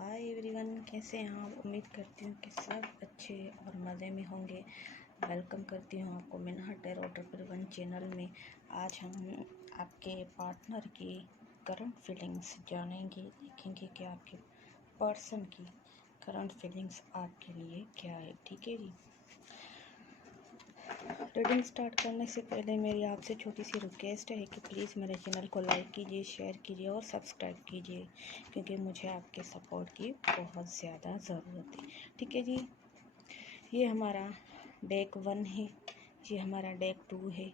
Hi everyone, कैसे हैं आप। उम्मीद करती हूँ कि सब अच्छे और मज़े में होंगे। वेलकम करती हूँ आपको Minha tarot triple one channel में। आज हम आपके पार्टनर की करंट फीलिंग्स जानेंगे, देखेंगे कि आपके पर्सन की करंट फीलिंग्स आपके लिए क्या है। ठीक है जी। रीडिंग स्टार्ट करने से पहले मेरी आपसे छोटी सी रिक्वेस्ट है कि प्लीज़ मेरे चैनल को लाइक कीजिए, शेयर कीजिए और सब्सक्राइब कीजिए, क्योंकि मुझे आपके सपोर्ट की बहुत ज़्यादा ज़रूरत है। ठीक है जी। ये हमारा डेक 1 है, ये हमारा डेक 2 है।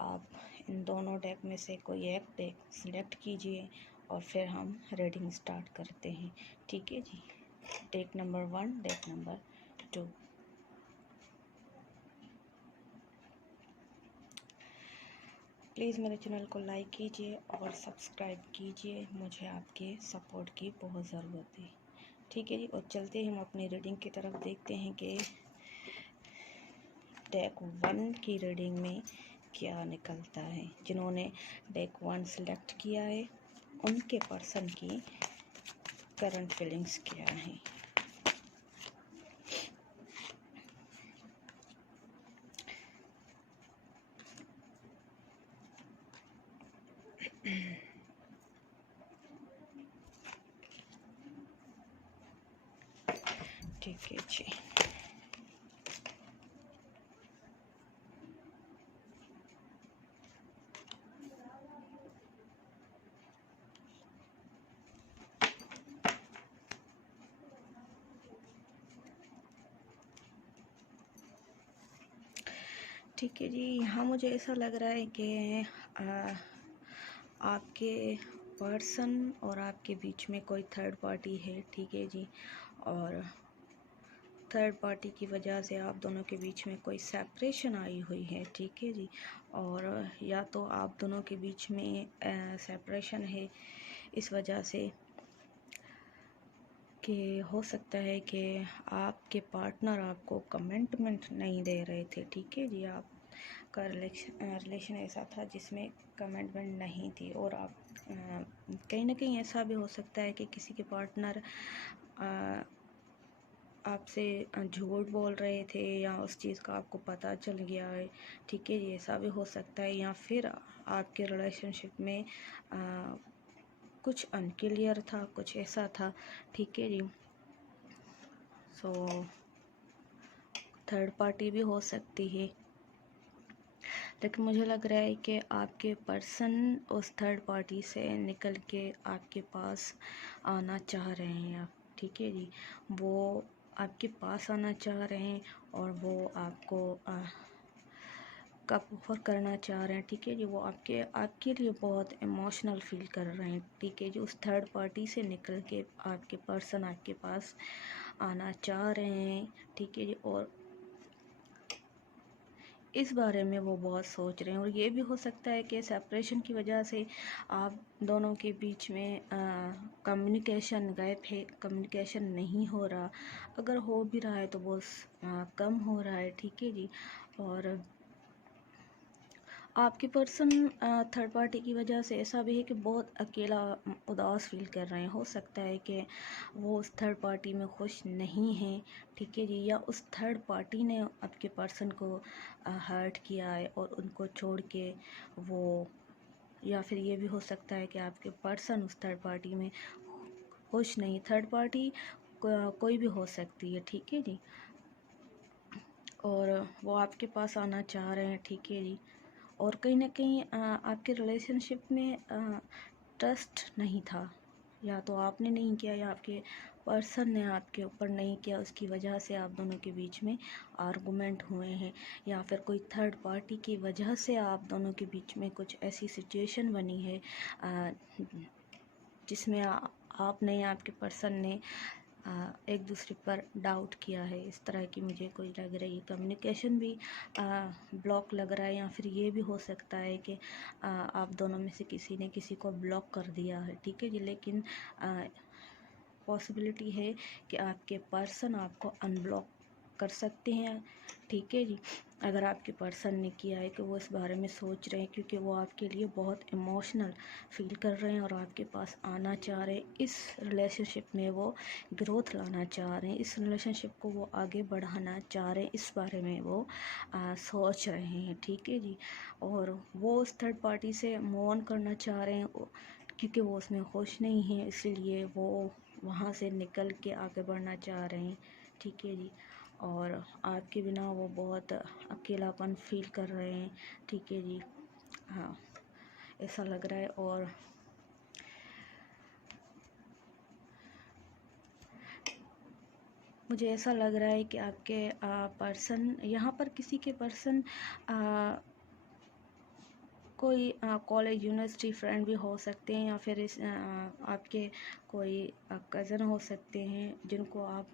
आप इन दोनों डेक में से कोई एक डेक सिलेक्ट कीजिए और फिर हम रीडिंग स्टार्ट करते हैं। ठीक है जी। Deck number 1, deck number 2। Please मेरे चैनल को लाइक कीजिए और सब्सक्राइब कीजिए, मुझे आपके सपोर्ट की बहुत ज़रूरत है। ठीक है जी। और चलते हम अपनी रीडिंग की तरफ, देखते हैं कि डेक 1 की रीडिंग में क्या निकलता है। जिन्होंने डेक 1 सिलेक्ट किया है उनके पर्सन की करंट फीलिंग्स क्या हैं। ठीक है जी। ठीक है जी। यहाँ मुझे ऐसा लग रहा है कि आपके पर्सन और आपके बीच में कोई थर्ड पार्टी है। ठीक है जी। और थर्ड पार्टी की वजह से आप दोनों के बीच में कोई सेपरेशन आई हुई है। ठीक है जी। और या तो आप दोनों के बीच में सेपरेशन है इस वजह से कि हो सकता है कि आपके पार्टनर आपको कमिटमेंट नहीं दे रहे थे। ठीक है जी। आपका रिलेशन ऐसा था जिसमें कमिटमेंट नहीं थी, और आप कहीं ना कहीं ऐसा भी हो सकता है कि किसी के पार्टनर आपसे झूठ बोल रहे थे या उस चीज़ का आपको पता चल गया है। ठीक है जी। ऐसा भी हो सकता है, या फिर आपके रिलेशनशिप में कुछ अनक्लियर था, कुछ ऐसा था। ठीक है जी। सो थर्ड पार्टी भी हो सकती है, लेकिन मुझे लग रहा है कि आपके पर्सन उस थर्ड पार्टी से निकल के आपके पास आना चाह रहे हैं आप। ठीक है जी। वो आपके पास आना चाह रहे हैं और वो आपको कप ऑफर करना चाह रहे हैं। ठीक है जी। वो आपके लिए बहुत इमोशनल फील कर रहे हैं। ठीक है जी। उस थर्ड पार्टी से निकल के आपके पर्सन आपके पास आना चाह रहे हैं। ठीक है जी। और इस बारे में वो बहुत सोच रहे हैं, और ये भी हो सकता है कि सेपरेशन की वजह से आप दोनों के बीच में कम्युनिकेशन गैप है, कम्युनिकेशन नहीं हो रहा। अगर हो भी रहा है तो बहुत कम हो रहा है। ठीक है जी। और आपके पर्सन थर्ड पार्टी की वजह से ऐसा भी है कि बहुत अकेला उदास फील कर रहे हैं। हो सकता है कि वो उस थर्ड पार्टी में खुश नहीं हैं। ठीक है जी। या उस थर्ड पार्टी ने आपके पर्सन को हर्ट किया है और उनको छोड़ के वो, या फिर ये भी हो सकता है कि आपके पर्सन उस थर्ड पार्टी में खुश नहीं। थर्ड पार्टी कोई भी हो सकती है। ठीक है जी। और वो आपके पास आना चाह रहे हैं। ठीक है जी। और कहीं ना कहीं आपके रिलेशनशिप में ट्रस्ट नहीं था, या तो आपने नहीं किया या आपके पर्सन ने आपके ऊपर नहीं किया। उसकी वजह से आप दोनों के बीच में आर्गुमेंट हुए हैं, या फिर कोई थर्ड पार्टी की वजह से आप दोनों के बीच में कुछ ऐसी सिचुएशन बनी है जिसमें आपने या आपके पर्सन ने एक दूसरे पर डाउट किया है। इस तरह की मुझे कोई लग रही है। कम्युनिकेशन भी ब्लॉक लग रहा है, या फिर ये भी हो सकता है कि आप दोनों में से किसी ने किसी को ब्लॉक कर दिया है। ठीक है जी। लेकिन पॉसिबिलिटी है कि आपके पर्सन आपको अनब्लॉक कर सकते हैं, ठीक है जी। अगर आपके पर्सन ने किया है कि वो इस बारे में सोच रहे हैं, क्योंकि वो आपके लिए बहुत इमोशनल फील कर रहे हैं और आपके पास आना चाह रहे हैं, इस रिलेशनशिप में वो ग्रोथ लाना चाह रहे हैं, इस रिलेशनशिप को वो आगे बढ़ाना चाह रहे हैं, इस बारे में वो सोच रहे हैं, ठीक है जी। और वो उस थर्ड पार्टी से मूव ऑन करना चाह रहे हैं, क्योंकि वो उसमें खुश नहीं है, इसलिए वो वहाँ से निकल के आगे बढ़ना चाह रहे हैं, ठीक है जी। और आपके बिना वो बहुत अकेलापन फील कर रहे हैं, ठीक है जी। हाँ, ऐसा लग रहा है। और मुझे ऐसा लग रहा है कि आपके पर्सन, यहाँ पर किसी के पर्सन कोई कॉलेज यूनिवर्सिटी फ्रेंड भी हो सकते हैं, या फिर आपके कोई कज़न हो सकते हैं जिनको आप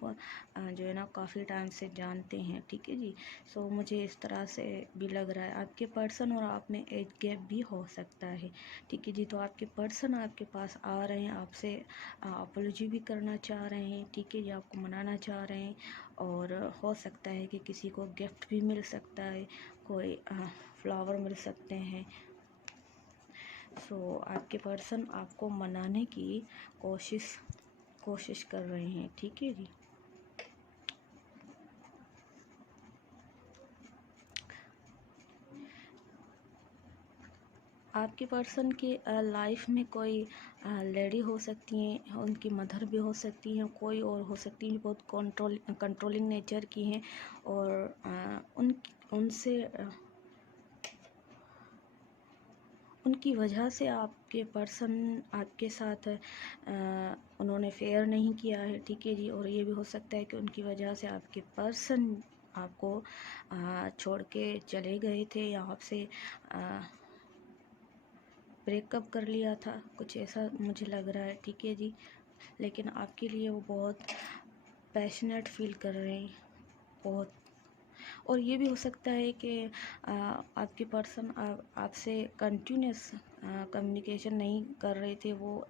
जो है ना काफ़ी टाइम से जानते हैं, ठीक है जी। सो मुझे इस तरह से भी लग रहा है आपके पर्सन और आप में एज गैप भी हो सकता है, ठीक है जी। तो आपके पर्सन आपके पास आ रहे हैं, आपसे अपॉलॉजी भी करना चाह रहे हैं, ठीक है जी, आपको मनाना चाह रहे हैं। और हो सकता है कि किसी को गिफ्ट भी मिल सकता है, कोई फ्लावर मिल सकते हैं। सो आपके पर्सन आपको मनाने की कोशिश कर रहे हैं, ठीक है जी। आपके पर्सन की लाइफ में कोई लेडी हो सकती हैं, उनकी मदर भी हो सकती हैं, कोई और हो सकती हैं, बहुत कंट्रोलिंग नेचर की हैं। और उनसे उनकी वजह से आपके पर्सन आपके साथ उन्होंने फेयर नहीं किया है, ठीक है जी। और ये भी हो सकता है कि उनकी वजह से आपके पर्सन आपको छोड़ के चले गए थे, या आपसे ब्रेकअप कर लिया था, कुछ ऐसा मुझे लग रहा है, ठीक है जी। लेकिन आपके लिए वो बहुत पैशनेट फील कर रहे हैं, बहुत। और ये भी हो सकता है कि आपके पर्सन आपसे कंटिन्यूस कम्युनिकेशन नहीं कर रहे थे, वो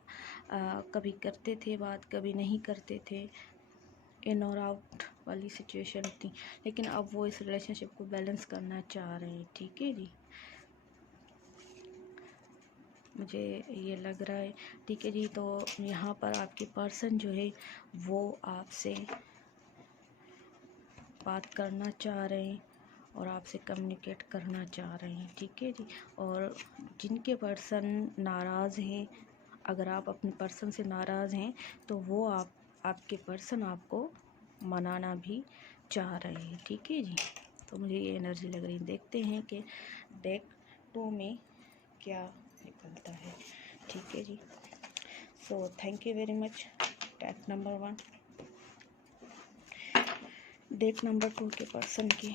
कभी करते थे बात, कभी नहीं करते थे, इन और आउट वाली सिचुएशन थी। लेकिन अब वो इस रिलेशनशिप को बैलेंस करना चाह रहे हैं, ठीक है जी। मुझे ये लग रहा है, ठीक है जी। तो यहाँ पर आपके पर्सन जो है वो आपसे बात करना चाह रहे हैं और आपसे कम्युनिकेट करना चाह रहे हैं, ठीक है जी। और जिनके पर्सन नाराज़ हैं, अगर आप अपने पर्सन से नाराज़ हैं तो वो आपके पर्सन आपको मनाना भी चाह रहे हैं, ठीक है जी। तो मुझे ये एनर्जी लग रही है। देखते हैं कि डेक 2 में क्या निकलता है, ठीक है जी। So thank you very much. Deck number 1, deck number 2 के पर्सन की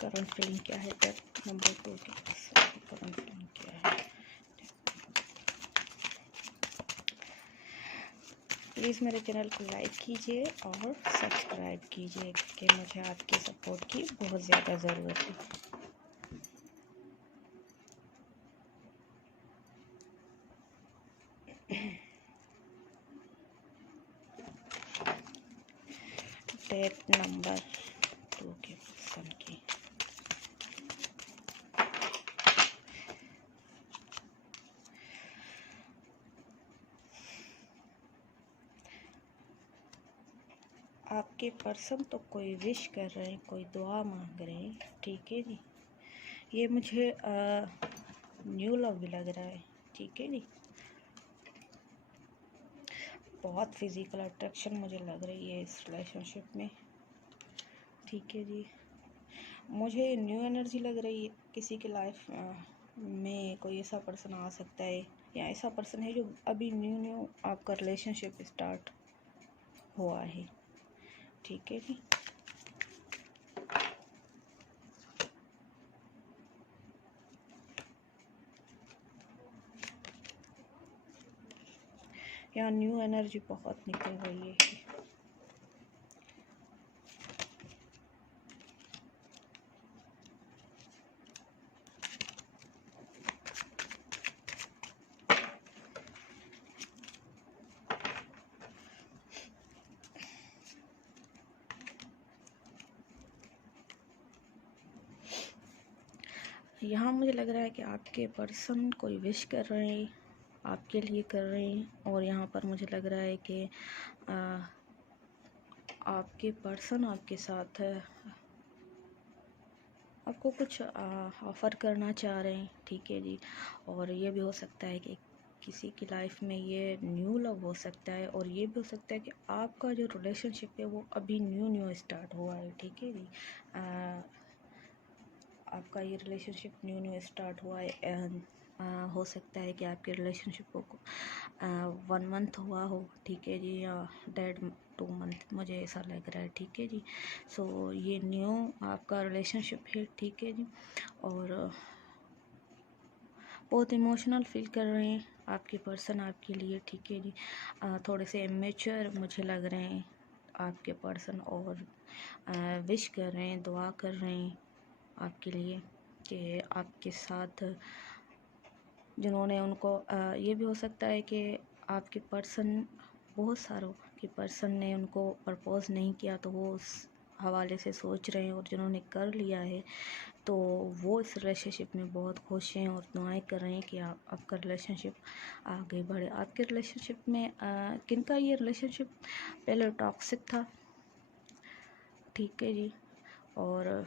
करंट फीलिंग क्या है, डेक नंबर 2 के पर्सन की करंट फीलिंग क्या है। प्लीज़ मेरे चैनल को लाइक कीजिए और सब्सक्राइब कीजिए, कि मुझे आपके सपोर्ट की बहुत ज़्यादा ज़रूरत है। डेक नंबर 2 के पर्सन की आपके पर्सन तो कोई विश कर रहे हैं, कोई दुआ मांग रहे हैं, ठीक है जी। ये मुझे न्यू लव भी लग रहा है, ठीक है जी। बहुत फिजिकल अट्रैक्शन मुझे लग रही है इस रिलेशनशिप में, ठीक है जी। मुझे न्यू एनर्जी लग रही है, किसी की लाइफ में कोई ऐसा पर्सन आ सकता है, या ऐसा पर्सन है जो अभी न्यू आपका रिलेशनशिप स्टार्ट हुआ है, ठीक है जी। यहाँ न्यू एनर्जी बहुत निकल रही है। यहाँ मुझे लग रहा है कि आपके पर्सन कोई विश कर रहे हैं, आपके लिए कर रहे हैं। और यहाँ पर मुझे लग रहा है कि आपके पर्सन आपके साथ आपको कुछ ऑफ़र करना चाह रहे हैं, ठीक है जी। और ये भी हो सकता है कि किसी की लाइफ में ये न्यू लव हो सकता है, और ये भी हो सकता है कि आपका जो रिलेशनशिप है वो अभी न्यू स्टार्ट हुआ है, ठीक है जी। आपका ये रिलेशनशिप न्यू स्टार्ट हुआ है, एंड हो सकता है कि आपके रिलेशनशिप को 1 मंथ हुआ हो, ठीक है जी, या 1.5-2 मंथ, मुझे ऐसा लग रहा है, ठीक है जी। सो ये न्यू आपका रिलेशनशिप है, ठीक है जी। और बहुत इमोशनल फील कर रहे हैं आपके पर्सन आपके लिए, ठीक है जी। थोड़े से इमेच्योर मुझे लग रहे हैं आपके पर्सन, और विश कर रहे हैं, दुआ कर रहे हैं आपके लिए कि आपके साथ जिन्होंने उनको ये भी हो सकता है कि आपके पर्सन, बहुत सारों के पर्सन ने उनको प्रपोज़ नहीं किया, तो वो उस हवाले से सोच रहे हैं, और जिन्होंने कर लिया है तो वो इस रिलेशनशिप में बहुत खुश हैं और दुआएं कर रहे हैं कि आपका रिलेशनशिप आगे बढ़े। आपके रिलेशनशिप में किनका ये रिलेशनशिप पहले टॉक्सिक था, ठीक है जी। और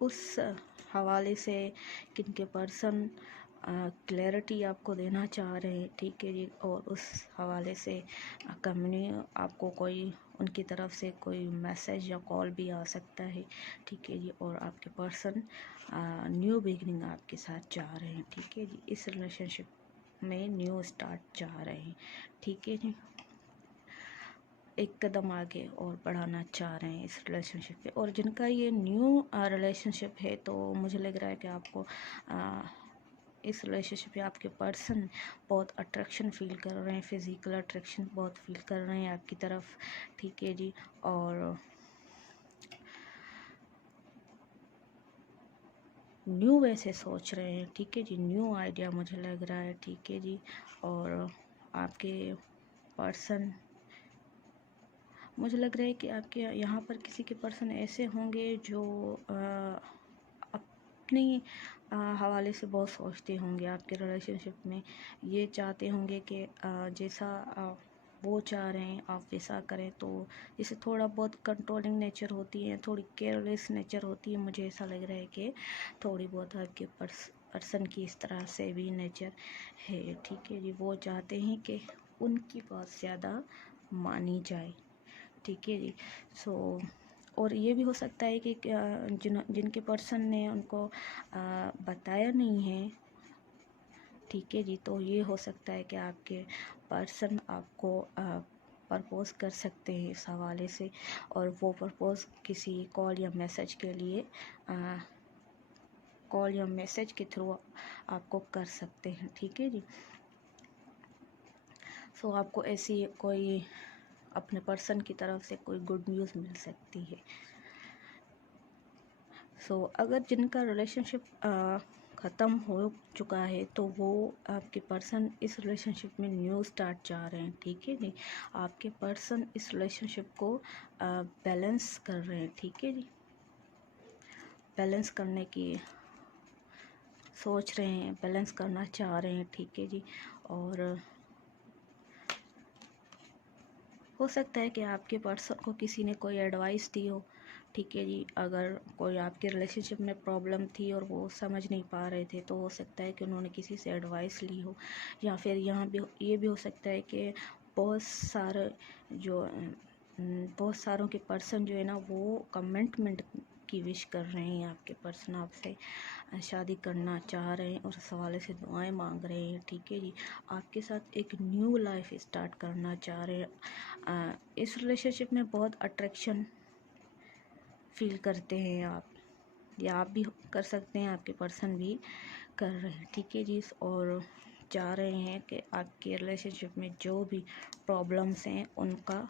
उस हवाले से किनके पर्सन क्लैरिटी आपको देना चाह रहे हैं, ठीक है जी। और उस हवाले से आपको कोई उनकी तरफ से कोई मैसेज या कॉल भी आ सकता है, ठीक है जी। और आपके पर्सन न्यू बिगनिंग आपके साथ चाह रहे हैं, ठीक है जी। इस रिलेशनशिप में न्यू स्टार्ट चाह रहे हैं, ठीक है जी। एक कदम आगे और बढ़ाना चाह रहे हैं इस रिलेशनशिप पे। और जिनका ये न्यू रिलेशनशिप है, तो मुझे लग रहा है कि आपको इस रिलेशनशिप पे आपके पर्सन बहुत अट्रैक्शन फील कर रहे हैं, फिज़िकल अट्रैक्शन बहुत फील कर रहे हैं आपकी तरफ, ठीक है जी। और न्यू वे से सोच रहे हैं, ठीक है जी। न्यू आइडिया मुझे लग रहा है, ठीक है जी। और आपके पर्सन, मुझे लग रहा है कि आपके यहाँ पर किसी के पर्सन ऐसे होंगे जो अपनी हवाले से बहुत सोचते होंगे आपके रिलेशनशिप में। ये चाहते होंगे कि जैसा वो चाह रहे हैं आप वैसा करें। तो जैसे थोड़ा बहुत कंट्रोलिंग नेचर होती है, थोड़ी केयरलेस नेचर होती है, मुझे ऐसा लग रहा है कि थोड़ी बहुत आपके पर्सन की इस तरह से भी नेचर है, ठीक है जी। वो चाहते हैं कि उनकी बात ज़्यादा मानी जाए, ठीक है जी। सो और ये भी हो सकता है कि जिनके पर्सन ने उनको बताया नहीं है, ठीक है जी, तो ये हो सकता है कि आपके पर्सन आपको प्रपोज़ कर सकते हैं इस हवाले से। और वो प्रपोज़ किसी कॉल या मैसेज के लिए कॉल या मैसेज के थ्रू आपको कर सकते हैं, ठीक है जी। सो आपको ऐसी कोई अपने पर्सन की तरफ से कोई गुड न्यूज़ मिल सकती है। सो अगर जिनका रिलेशनशिप ख़त्म हो चुका है, तो वो आपके पर्सन इस रिलेशनशिप में न्यू स्टार्ट चाह रहे हैं, ठीक है जी। आपके पर्सन इस रिलेशनशिप को बैलेंस कर रहे हैं, ठीक है जी। बैलेंस करने की सोच रहे हैं, बैलेंस करना चाह रहे हैं, ठीक है जी। और हो सकता है कि आपके पर्सन को किसी ने कोई एडवाइस दी हो, ठीक है जी। अगर कोई आपके रिलेशनशिप में प्रॉब्लम थी और वो समझ नहीं पा रहे थे, तो हो सकता है कि उन्होंने किसी से एडवाइस ली हो। या फिर यहाँ भी ये भी हो सकता है कि बहुत सारे जो बहुत सारों के पर्सन जो है ना, वो कमिटमेंट की विश कर रहे हैं। आपके पर्सन आपसे शादी करना चाह रहे हैं और इस हवाले से दुआएं मांग रहे हैं, ठीक है जी। आपके साथ एक न्यू लाइफ स्टार्ट करना चाह रहे हैं। इस रिलेशनशिप में बहुत अट्रैक्शन फील करते हैं आप, या आप भी कर सकते हैं, आपके पर्सन भी कर रहे हैं, ठीक है जी। और चाह रहे हैं कि आपके रिलेशनशिप में जो भी प्रॉब्लम्स हैं उनका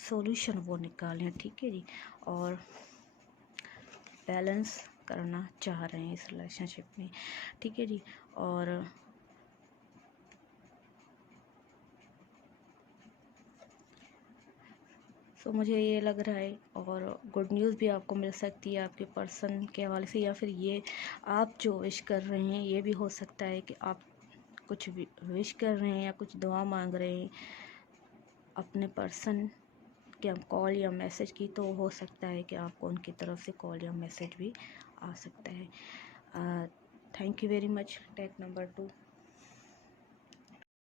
सॉल्यूशन वो निकालें, ठीक है जी। और बैलेंस करना चाह रहे हैं इस रिलेशनशिप में, ठीक है जी। और सो मुझे ये लग रहा है, और गुड न्यूज़ भी आपको मिल सकती है आपके पर्सन के हवाले से, या फिर ये आप जो विश कर रहे हैं ये भी हो सकता है कि आप कुछ विश कर रहे हैं या कुछ दुआ मांग रहे हैं अपने पर्सन के कॉल या मैसेज की, तो हो सकता है कि आपको उनकी तरफ से कॉल या मैसेज भी आ सकता है। Thank you very much. Take number 2।